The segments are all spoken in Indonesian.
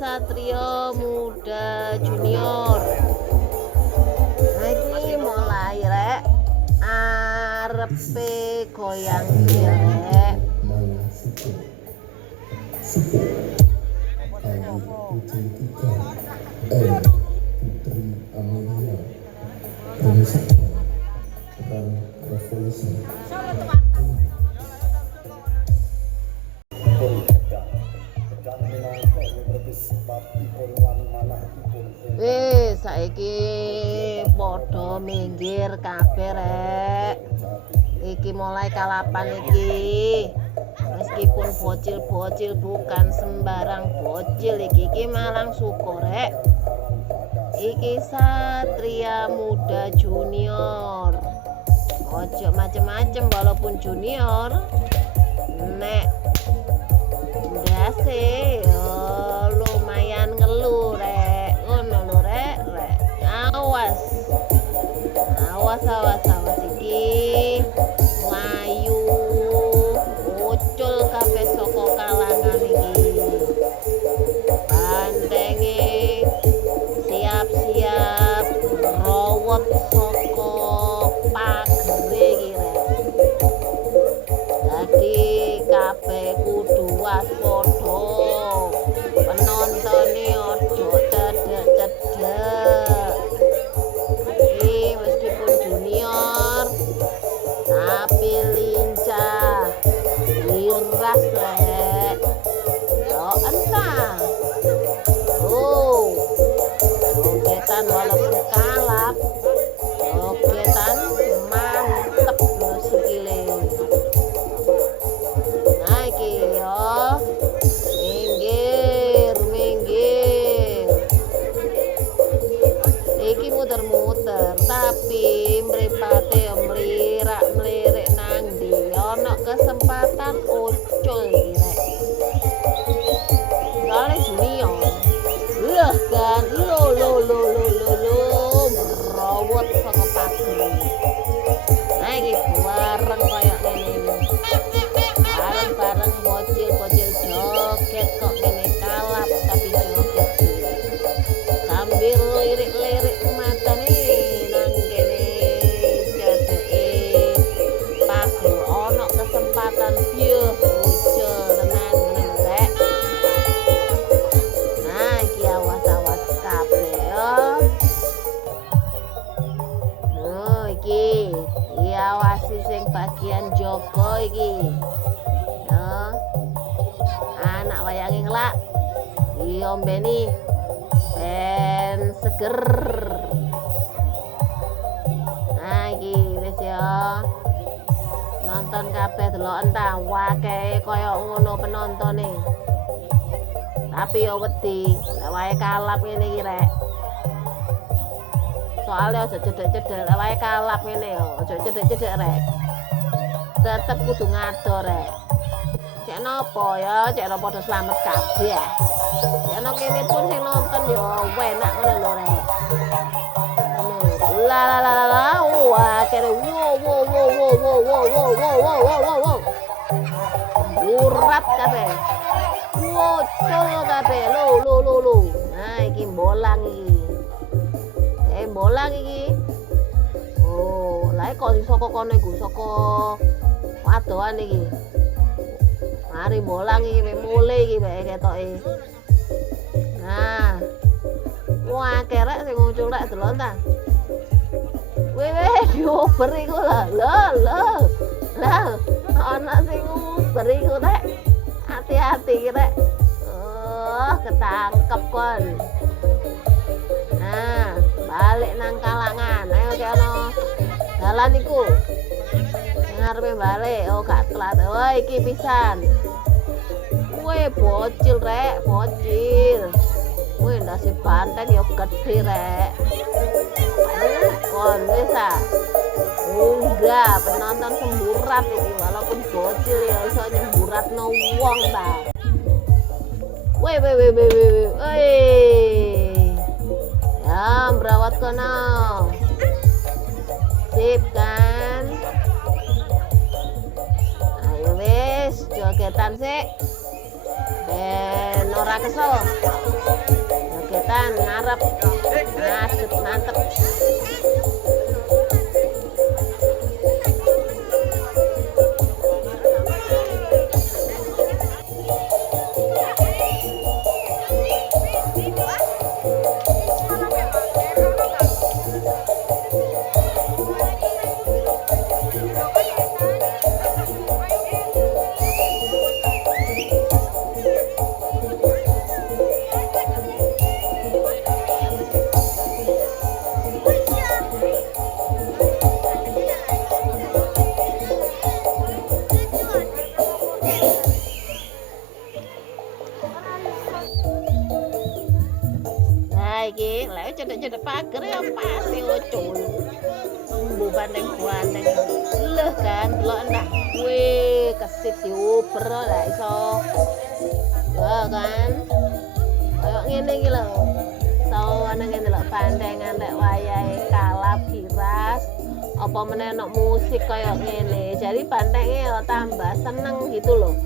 Satria Muda Junior. Iki mulai rek arepe goyang rek. Putri Amelia menyaksikan peran revolusi saiki padha minggir kabeh rek. Iki mulai kalapan iki. Meskipun bocil-bocil bukan sembarang bocil iki malang syukur rek. Iki Satria Muda Junior. Ojo macem-macem walaupun junior. Nek ndase yo lumayan ngeluh rek. Ngono lho rek. Awas. Iki layu ucul kabeh saka kalangan iki. Bandenge siap-siap rawat saka pagere iki rek. Dadi kabeh kudu waspada. Penontone ojo cedek-cedek. Iki meskipun junior tapi lincah. Wiras rek. Yo entah. Jogetan walaupun kalap, jogetan mantep lho sikile. Nah iki yo minggir. Iki muter-muter tapi mripate yo mlirik nang ndi. Ono kesempatan ucul iki rek. Soale junior loh kan lo merawat saka pager. Nah iki bareng kaya ngene bareng bocil joget kok ngene kalap tapi joget sambil lirik matane nang kene cedeke pager. Ono kesempatan piye ucul tenan ngene rek. Nah iki awas kabeh yo. Iki diawasi sing bagian Joko iki. Yo. Anak wayange ngelak diombeni ben seger. Nah iki wis yo. Nonton kabeh delok entah wae kaya ngono penontone. Tapi yo wedi nek wae kalap ngene iki rek. Soalnya aja cedek-cedek lek wae kalap ngene yo, aja cedek-cedek rek. Tetep kudu ngado rek. Cek napa ya, cek padha slamet kabeh. Cek kene pun sing nonton yo enak ngono lho rek. La wah kere wow. Urat kabeh. Wocol kabeh lo. Nah iki bolang iki. Bolang iki. Oh, lha kok iso kok kono iku saka wadoan iki. Mari bolang iki mulai iki bae ketoke. Nah. Wah, kerek sing muncul rek delok ta. Weh dioper iku lho. Lah, ana sing nguber iku rek. Hati-hati rek. Oh, ketangkep kon. Nah, balik nang kalangan. Ayo ki ono dalan iku. Sing arepe balik, oh gak telat. Oh, iki pisan. Weh, bocil rek, bocil. Weh, ndase banteng ya gede rek. Kon wis ah. Enggak, penonton semburat iki walaupun bocil ya iso nyemburatno wong ta. Weh. Ya, merawat kono. Sip kan. Ayo wis, jogetan sik. ben ora kesel jogetan ngarep ngadep mantep. Iki lek cedek-cedek pager ya pasti ucul. Bu bandeng-bandeng. Leh kan delok ndah. Wih, kesit diuber lah iso. Wah kan. Kayak ngene iki lho. Sawane ngene lho bandengan lek wayahe kalap kiras. Apa meneh nek musik kayak ngene. Jadi bandengnya ya tambah seneng gitu loh.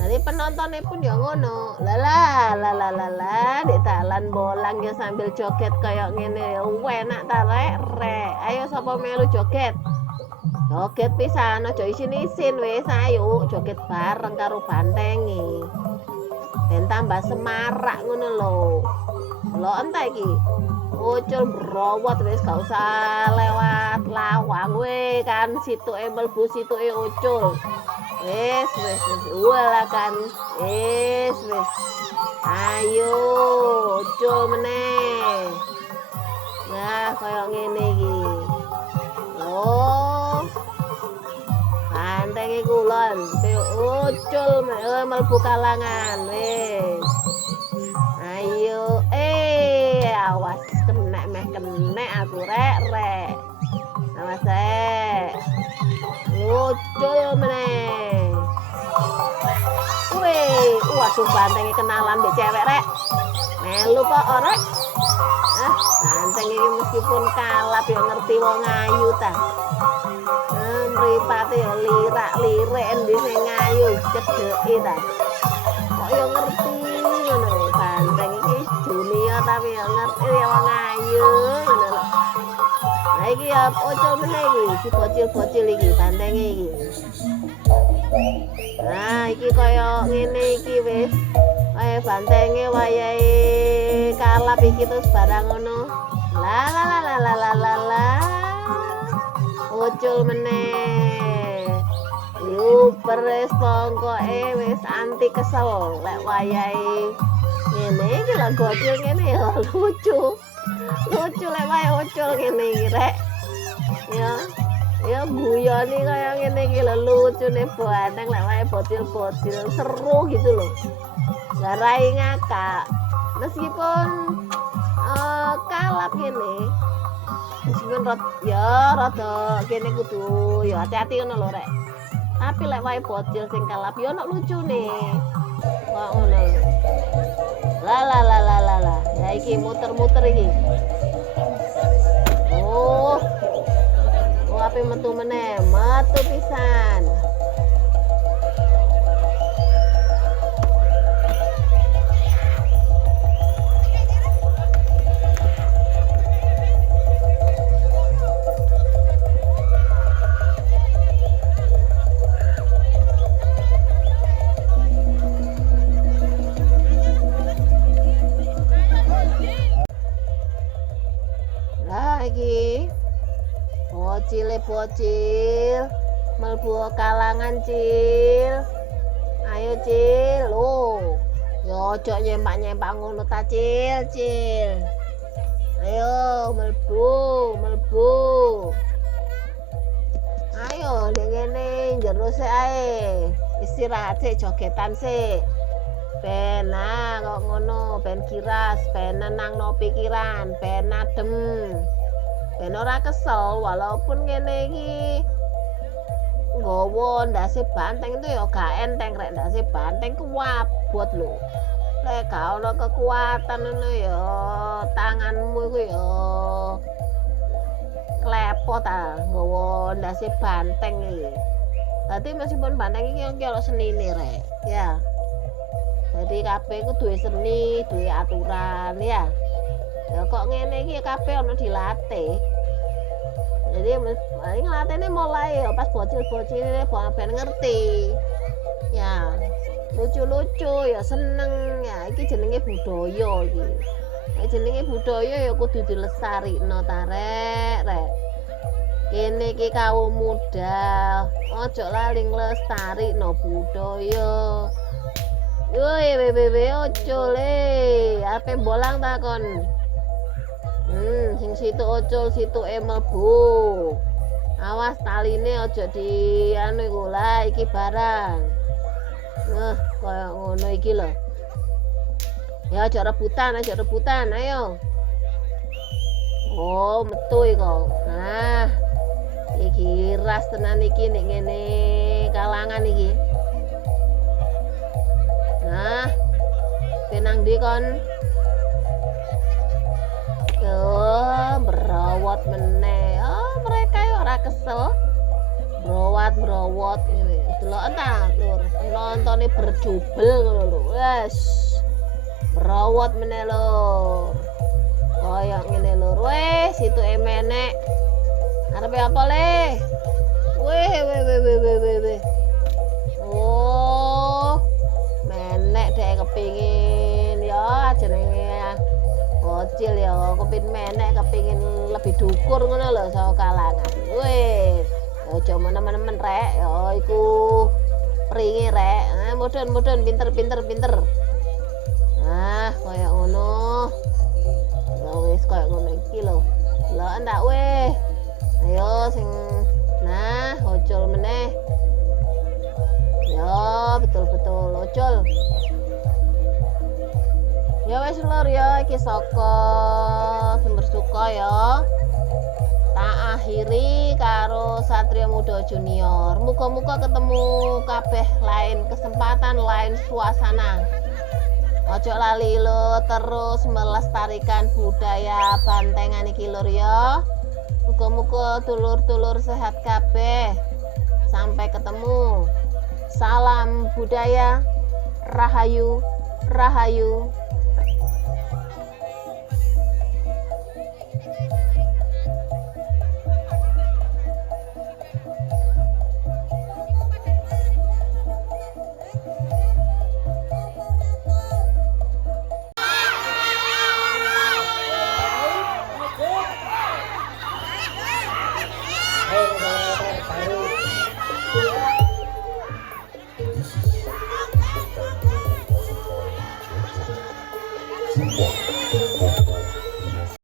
Jadi penontonnya pun ya ngono, lala di talan bolang ya sambil joget kayak ngene ya enak ta rek. Ayo sapa melu joget pisan aja isin-isin wis ayo joget bareng karo bantengi ben tambah semarak ngono lho. Lho entek iki ucul browot wis gak usah lewat lawang we kan situke mlebu situke ucul. Wis wala kan wis ayo ucul meneh nah kaya ngene iki oh banteng iku lon ucul mlebu kalangan wis ayo awas kena aku rek awas ucul meneh. Wih, waduh bantengnya kenalan mbek cewek rek. Melu kok ora? Banteng iki meskipun kalap ya ngerti wong ayu ta. Mripate ya lirak-lirik endi sing ayu cedeki ta. Kok ya ngerti ngono banteng iki junior tapi ya ngerti ya wong ayu ngono lho. Nah iki ya ucul meneh iki, si bocil-bocil iki bantenge iki. Nah iki kaya ngene iki wis. Kaya bantenge wayahe kalap iki terus barang ngono. La. Ucul meneh. Yuper wis pokoknya wis anti kesel lek wayahe ngene iki lho bocil ngene ya lucu. Lucu lek wae ucul ngene iki rek. Ya guyoni kaya ngene iki lho lucune banteng lek wae bocil-bocil seru gitu loh. Garai ngakak. Meskipun kalap ngene. Meskipun rada kene kudu ya hati-hati ngono lho rek. Tapi lek wae bocil sing kalap ya ono lucune. Kok ngono lho. La. Ya iki muter-muter iki. Oh, api metu meneh, metu pisan. Lagi bocil mlebu kalangan cil. Ayo cil lo yo ojo nyempak ngono ta cil. Ayo mlebu ayo ngene jero sik ae istirahat sik jogetan sik ben kok ngono ben kiras ben nenangno pikiran ben adem ben ora kesel walaupun ngene iki nggawa ndase banteng itu ya gak enteng rek ndase banteng kuwabot lho lek gak ono kekuatan ngono ya tanganmu iku ya klepot ta nggawa ndase banteng iki. Dadi meskipun banteng iki ono senine rek ya Jadi kabeh iku duwe seni, duwe aturan ya. Ya kok ngene iki kabeh ana dilatih. Jadi paling latihnya mulai ya pas bocil-bocil ben ngerti. Ya, lucu-lucu ya seneng ya iki jenenge budaya iki. Nek jenenge budaya ya kudu dilestarikno ta rek. Kene iki kaum muda, ojo lali nglestarikno budaya. Woi, bebe ojo le, ape bolang takon. Sing situ ocul situ mlebu. Awas taline aja di anu iku lah iki barang. Kaya ngono iki lho. Ya aja rebutan, ayo. Oh, metu kok. Nah, iki ras tenan iki nek ngene kalangan iki. Nah, penang ndi kon? Berawat meneh. Oh, mereka yo ora kesel. Browat ngene. Delok ta, Lur. Nontone berjubel ngono lho. Wes. Berawat meneh, Lur. Kaya ngene, Lur. Wes, situ emenek. Arepe apa le? Weh. Oh. Menek dek kepingin ya jenenge bocil ya kepin menek kepingin lebih dukur ngono lho saka kalangan. Weh, aja menemen rek ya iku pringe rek. Mudhun pinter. Nah, kaya ngono. Ya wis kaya ngono iki lho. Lah ndak weh. Ayo sing nah ocul meneh. Ya, betul ocul. Ya wis Lur ya iki saka sumber suka ya. Tak akhiri karo Satria Muda Junior. Muga-muga ketemu kabeh lain kesempatan, lain suasana. Ojo lali lo terus melestarikan budaya bantengan iki Lur ya. Muga-muga dulur-dulur sehat kabeh. Sampai ketemu. Salam budaya. Rahayu.